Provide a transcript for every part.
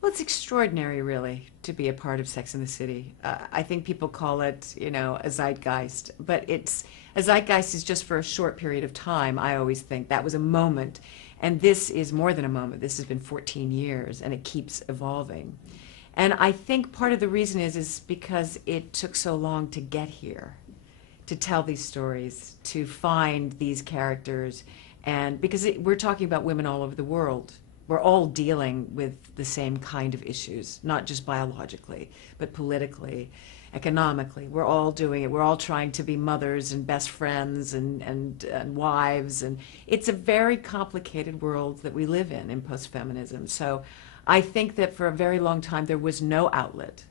Well, it's extraordinary, really, to be a part of Sex and the City. I think people call it, a zeitgeist, but a zeitgeist is just for a short period of time. I always think that was a moment, and this is more than a moment. This has been 14 years, and it keeps evolving. And I think part of the reason is because it took so long to get here, to tell these stories, to find these characters, and because we're talking about women all over the world. We're all dealing with the same kind of issues, not just biologically, but politically, economically. We're all doing it. We're all trying to be mothers and best friends and wives. And it's a very complicated world that we live in post-feminism. So I think that for a very long time there was no outlet.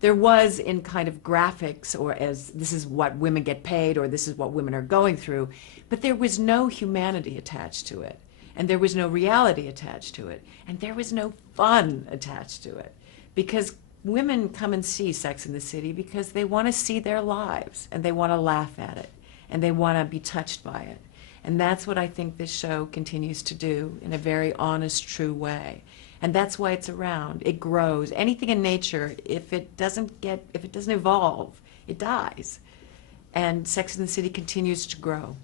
There was in kind of graphics, or as this is what women get paid, or this is what women are going through, but there was no humanity attached to it, and there was no reality attached to it, and there was no fun attached to it, because women come and see Sex and the City because they want to see their lives, and they want to laugh at it, and they want to be touched by it. And that's what I think this show continues to do in a very honest, true way. And that's why it's around. It grows. Anything in nature, if it doesn't evolve, it dies. And Sex and the City continues to grow.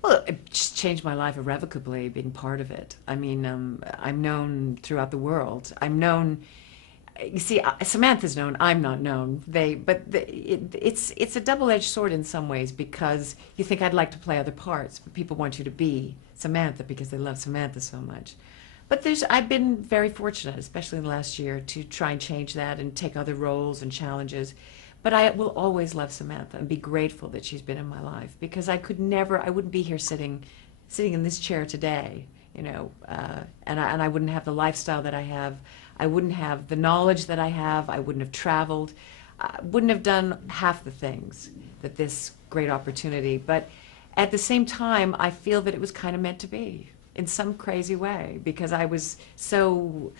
Well, it just changed my life irrevocably being part of it. I mean, I'm known throughout the world. I'm known. You see, Samantha's known. I'm not known. It's a double-edged sword in some ways, because you think I'd like to play other parts, but people want you to be Samantha because they love Samantha so much. But I've been very fortunate, especially in the last year, to try and change that and take other roles and challenges. But I will always love Samantha and be grateful that she's been in my life, because I wouldn't be here sitting in this chair today, and I wouldn't have the lifestyle that I have. I wouldn't have the knowledge that I have. I wouldn't have traveled. I wouldn't have done half the things that this great opportunity. But at the same time, I feel that it was kind of meant to be in some crazy way, because I was so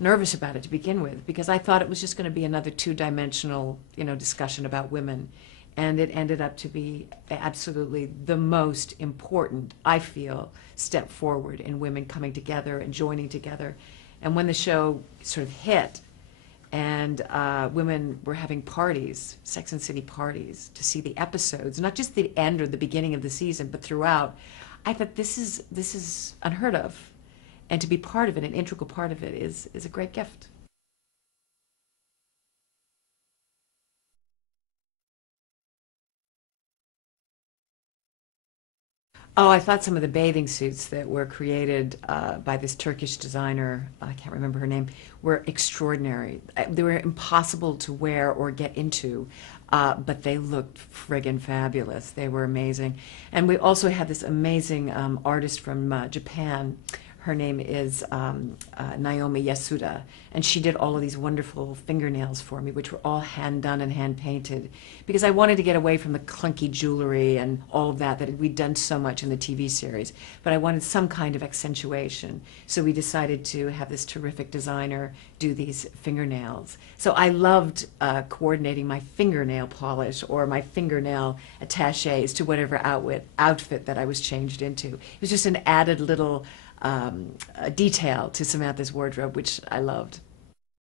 nervous about it to begin with, because I thought it was just going to be another two-dimensional, discussion about women. And it ended up to be absolutely the most important, I feel, step forward in women coming together and joining together. And when the show sort of hit, and women were having parties, Sex and City parties, to see the episodes, not just the end or the beginning of the season, but throughout, I thought this is unheard of. And to be part of it, an integral part of it, is a great gift. Oh, I thought some of the bathing suits that were created by this Turkish designer, I can't remember her name, were extraordinary. They were impossible to wear or get into, but they looked friggin' fabulous. They were amazing. And we also had this amazing artist from Japan. Her name is Naomi Yasuda, and she did all of these wonderful fingernails for me, which were all hand done and hand painted, because I wanted to get away from the clunky jewelry and all of that we'd done so much in the TV series, but I wanted some kind of accentuation. So we decided to have this terrific designer do these fingernails. So I loved coordinating my fingernail polish or my fingernail attaches to whatever outfit that I was changed into. It was just an added little a detail to Samantha's wardrobe, which I loved.